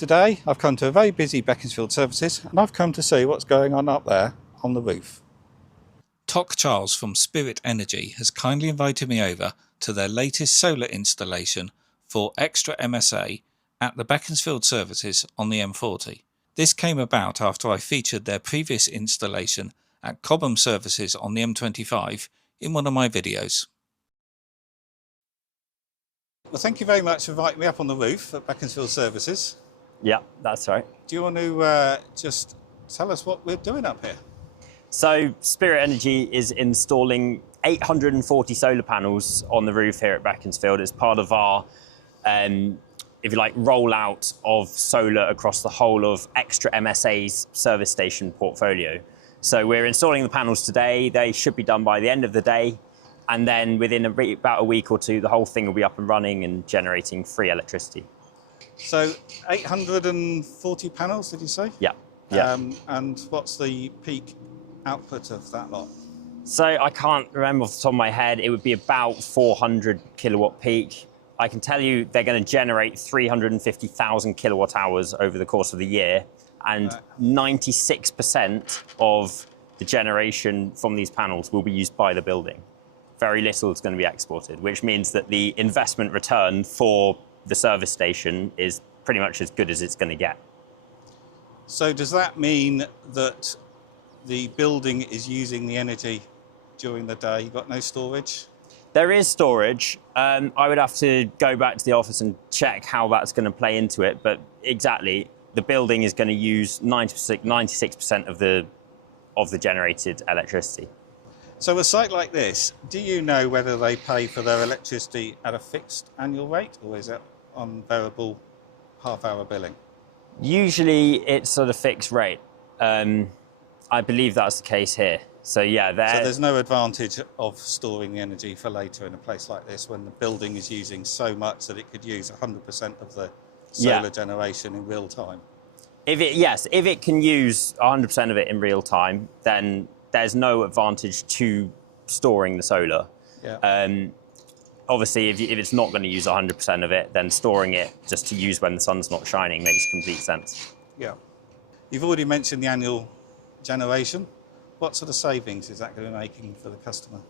Today I've come to a very busy Beaconsfield Services and I've come to see what's going on up there on the roof. Toc Charles from Spirit Energy has kindly invited me over to their latest solar installation for Extra MSA at the Beaconsfield Services on the M40. This came about after I featured their previous installation at Cobham Services on the M25 in one of my videos. Well, thank you very much for inviting me up on the roof at Beaconsfield Services. Yeah, that's right. Do you want to just tell us what we're doing up here? So Spirit Energy is installing 840 solar panels on the roof here at Beaconsfield as part of our, if you like, rollout of solar across the whole of Extra MSA's service station portfolio. So we're installing the panels today. They should be done by the end of the day. And then within about a week or two, the whole thing will be up and running and generating free electricity. So 840 panels, did you say? Yeah. Yeah. And what's the peak output of that lot? So I can't remember off the top of my head. It would be about 400 kilowatt peak. I can tell you they're going to generate 350,000 kilowatt hours over the course of the year. And 96% of the generation from these panels will be used by the building. Very little is going to be exported, which means that the investment return for the service station is pretty much as good as it's going to get. So does that mean that the building is using the energy during the day? You've got no storage? There is storage. I would have to go back to the office and check how that's going to play into it. But exactly, the building is going to use 96% of the generated electricity. So a site like this, do you know whether they pay for their electricity at a fixed annual rate or is it on variable half-hour billing? Usually it's at a fixed rate. I believe that's the case here. So yeah, so there's no advantage of storing the energy for later in a place like this when the building is using so much that it could use 100% of the solar generation in real time? If it can use 100% of it in real time, then there's no advantage to storing the solar. Yeah. Obviously, if it's not going to use 100% of it, then storing it just to use when the sun's not shining makes complete sense. Yeah. You've already mentioned the annual generation. What sort of savings is that going to be making for the customer?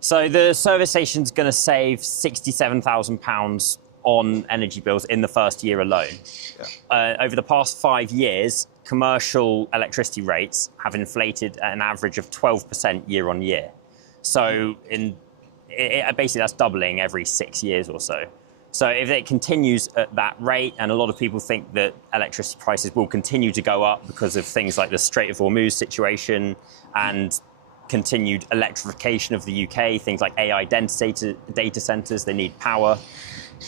So the service station's going to save £67,000 on energy bills in the first year alone. Yeah. Over the past 5 years, commercial electricity rates have inflated at an average of 12% year on year. So basically that's doubling every 6 years or so. So if it continues at that rate, and a lot of people think that electricity prices will continue to go up because of things like the Strait of Hormuz situation and continued electrification of the UK, things like AI data centres, they need power.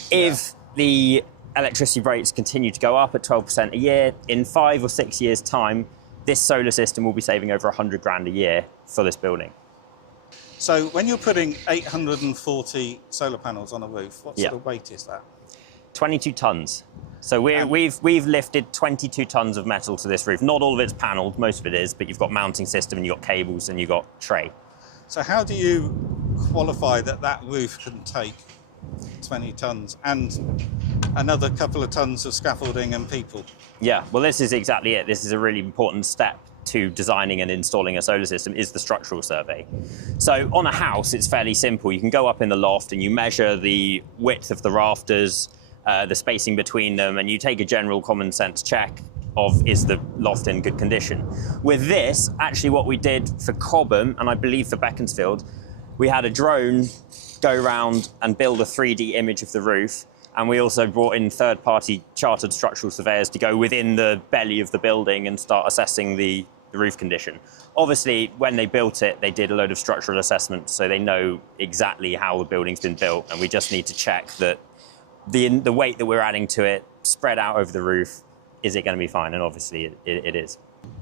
If the electricity rates continue to go up at 12% a year, in 5 or 6 years' time, this solar system will be saving over 100 grand a year for this building. So when you're putting 840 solar panels on a roof, what sort of weight is that? 22 tons. So we've lifted 22 tons of metal to this roof. Not all of it's panelled, most of it is, but you've got mounting system and you've got cables and you've got tray. So how do you qualify that that roof can take 20 tons and another couple of tons of scaffolding and people? Yeah, well, this is exactly it. This is a really important step to designing and installing a solar system, is the structural survey. So on a house, it's fairly simple. You can go up in the loft and you measure the width of the rafters, the spacing between them, and you take a general common sense check of, is the loft in good condition? With this, actually what we did for Cobham, and I believe for Beaconsfield, we had a drone go around and build a 3D image of the roof. And we also brought in third-party chartered structural surveyors to go within the belly of the building and start assessing the roof condition. Obviously, when they built it, they did a load of structural assessments, so they know exactly how the building's been built. And we just need to check that the weight that we're adding to it, spread out over the roof, is it going to be fine? And obviously, it is.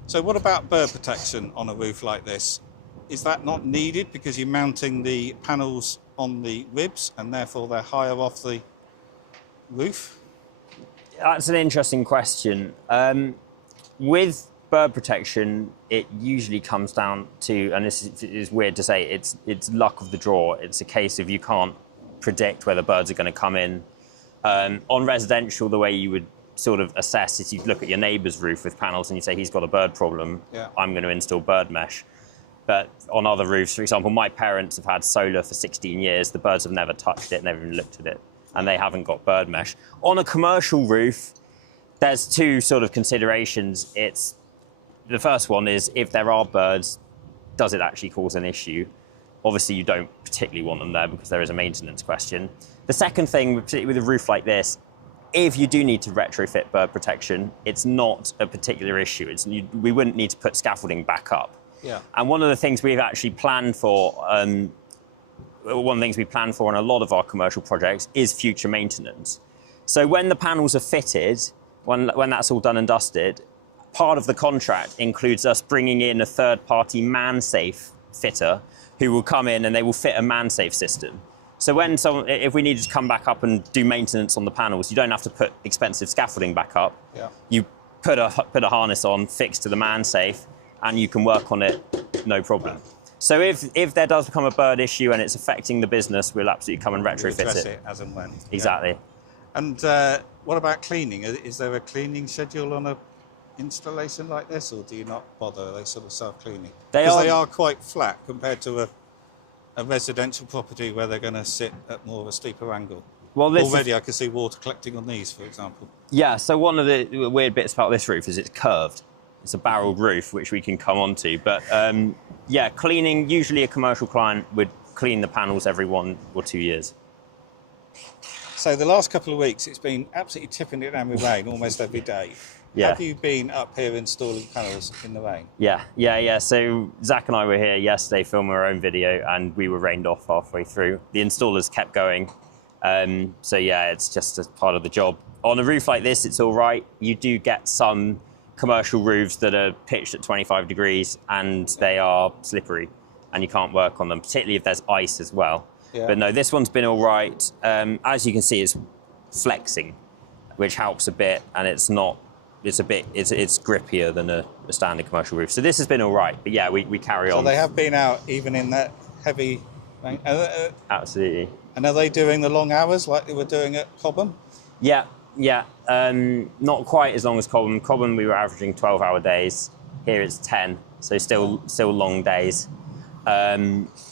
So what about bird protection on a roof like this? Is that not needed because you're mounting the panels on the ribs and therefore they're higher off the roof? That's an interesting question. With bird protection, it usually comes down to, and this is weird to say, it's luck of the draw. It's a case of you can't predict whether birds are going to come in. On residential, the way you would sort of assess is you look at your neighbour's roof with panels and you say he's got a bird problem. Yeah. I'm going to install bird mesh. But on other roofs, for example, my parents have had solar for 16 years. The birds have never touched it, never even looked at it, and they haven't got bird mesh. On a commercial roof, there's two sort of considerations. The first one is if there are birds, does it actually cause an issue? Obviously, you don't particularly want them there because there is a maintenance question. The second thing, particularly with a roof like this, if you do need to retrofit bird protection, it's not a particular issue. We wouldn't need to put scaffolding back up. Yeah. And one of the things we've actually planned for, one of the things we plan for on a lot of our commercial projects is future maintenance. So when the panels are fitted, when that's all done and dusted, part of the contract includes us bringing in a third-party man-safe fitter who will come in and they will fit a man-safe system. So if we needed to come back up and do maintenance on the panels, you don't have to put expensive scaffolding back up. Yeah. You put a harness on, fixed to the man-safe, and you can work on it, no problem. So if there does become a bird issue and it's affecting the business, we'll absolutely come and retrofit it as and when. Exactly. Yeah. And what about cleaning? Is there a cleaning schedule on a installation like this, or do you not bother? Are they sort of self-cleaning? Because they are quite flat compared to a residential property where they're going to sit at more of a steeper angle. Well, already I can see water collecting on these, for example. Yeah, so one of the weird bits about this roof is it's curved. It's a barreled roof, which we can come onto. But yeah, cleaning, usually a commercial client would clean the panels every 1 or 2 years. So the last couple of weeks, it's been absolutely tipping it down with rain almost every day. Yeah. Have you been up here installing panels in the rain? Yeah. So Zach and I were here yesterday filming our own video and we were rained off halfway through. The installers kept going. So yeah, it's just a part of the job. On a roof like this, it's all right. You do get some commercial roofs that are pitched at 25 degrees and they are slippery and you can't work on them, particularly if there's ice as well. Yeah. But no, this one's been all right. As you can see, it's flexing, which helps a bit, and it's grippier than a standard commercial roof. So this has been all right, but yeah, we carry on. So they have been out even in that heavy rain? Absolutely. And are they doing the long hours like they were doing at Cobham? Yeah. Not quite as long as Cobham. Cobham, we were averaging 12-hour days. Here it's 10, so still long days.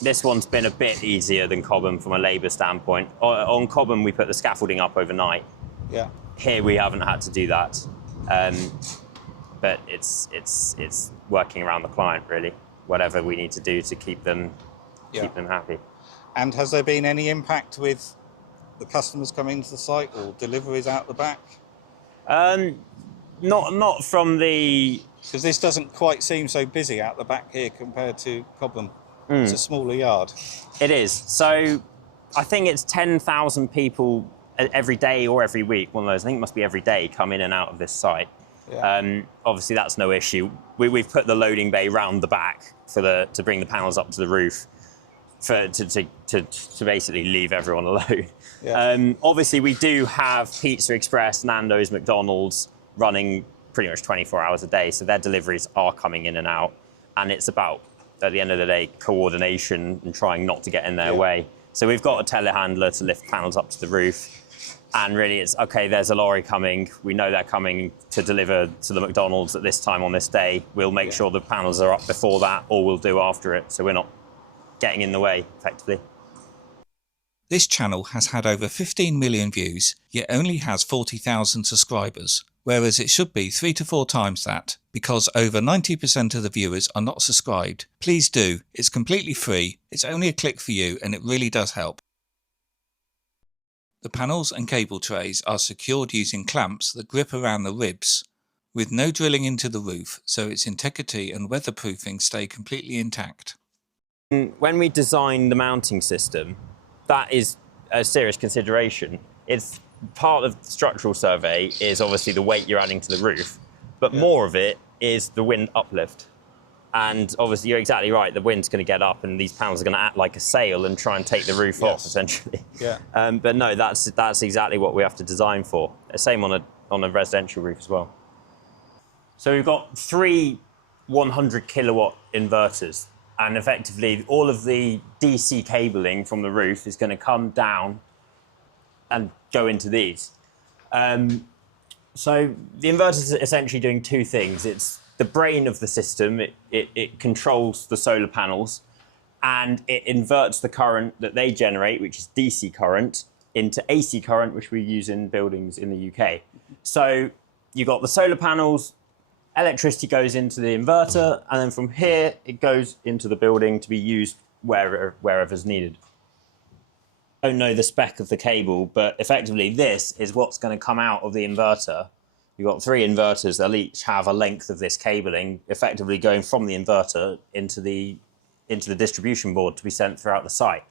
This one's been a bit easier than Cobham from a labour standpoint. On Cobham, we put the scaffolding up overnight. Yeah. Here we haven't had to do that, but it's working around the client really. Whatever we need to do to keep them happy. And has there been any impact with the customers coming to the site or deliveries out the back? Not from the... Because this doesn't quite seem so busy out the back here compared to Cobham. It's a smaller yard. It is. So I think it's 10,000 people every day or every week, one of those. I think it must be every day, come in and out of this site. Yeah. Obviously, that's no issue. We've put the loading bay round the back to bring the panels up to the roof to basically leave everyone alone. Yeah. Obviously, we do have Pizza Express, Nando's, McDonald's running pretty much 24 hours a day, so their deliveries are coming in and out, and it's about, at the end of the day, coordination and trying not to get in their way. So we've got a telehandler to lift panels up to the roof, and really it's, okay, there's a lorry coming, we know they're coming to deliver to the McDonald's at this time on this day, we'll make sure the panels are up before that, or we'll do after it, so we're not getting in the way, effectively. This channel has had over 15 million views, yet only has 40,000 subscribers, whereas it should be 3 to 4 times that, because over 90% of the viewers are not subscribed. Please do, it's completely free, it's only a click for you and it really does help. The panels and cable trays are secured using clamps that grip around the ribs, with no drilling into the roof, so its integrity and weatherproofing stay completely intact. When we design the mounting system, that is a serious consideration. It's part of the structural survey is obviously the weight you're adding to the roof, but more of it is the wind uplift. And obviously you're exactly right, the wind's going to get up and these panels are going to act like a sail and try and take the roof off, essentially. Yeah. But no, that's exactly what we have to design for. Same on a residential roof as well. So we've got 3 100 kilowatt inverters. And effectively, all of the DC cabling from the roof is going to come down and go into these. So the inverter is essentially doing two things. It's the brain of the system. It controls the solar panels, and it inverts the current that they generate, which is DC current, into AC current, which we use in buildings in the UK. So you've got the solar panels, electricity goes into the inverter, and then from here it goes into the building to be used wherever's needed. I don't know the spec of the cable, but effectively this is what's going to come out of the inverter. You've got 3 inverters, they'll each have a length of this cabling, effectively going from the inverter into the distribution board to be sent throughout the site.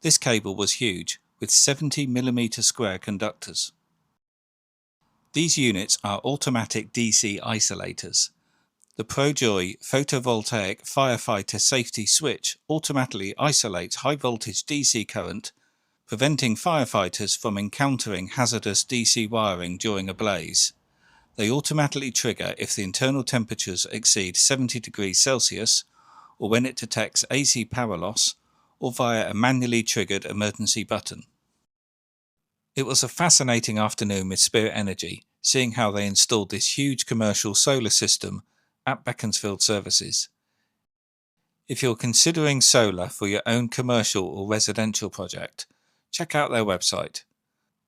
This cable was huge, with 70mm square conductors. These units are automatic DC isolators. The ProJoy photovoltaic firefighter safety switch automatically isolates high voltage DC current, preventing firefighters from encountering hazardous DC wiring during a blaze. They automatically trigger if the internal temperatures exceed 70 degrees Celsius, or when it detects AC power loss, or via a manually triggered emergency button. It was a fascinating afternoon with Spirit Energy, seeing how they installed this huge commercial solar system at Beaconsfield Services. If you're considering solar for your own commercial or residential project, check out their website.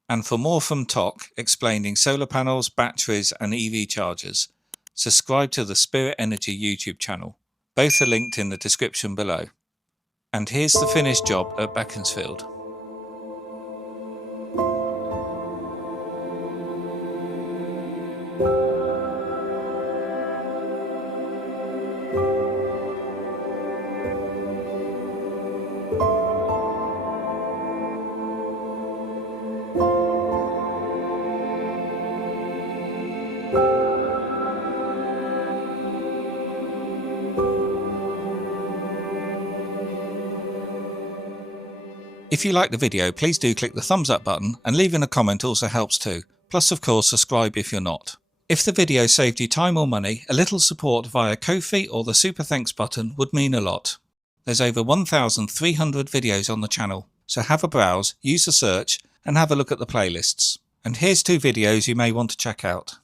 And for more from TOC explaining solar panels, batteries and EV chargers, subscribe to the Spirit Energy YouTube channel. Both are linked in the description below. And here's the finished job at Beaconsfield. If you like the video, please do click the thumbs up button, and leaving a comment also helps too. Plus, of course, subscribe if you're not. If the video saved you time or money, a little support via Ko-fi or the Super Thanks button would mean a lot. There's over 1,300 videos on the channel, so have a browse, use the search, and have a look at the playlists. And here's 2 videos you may want to check out.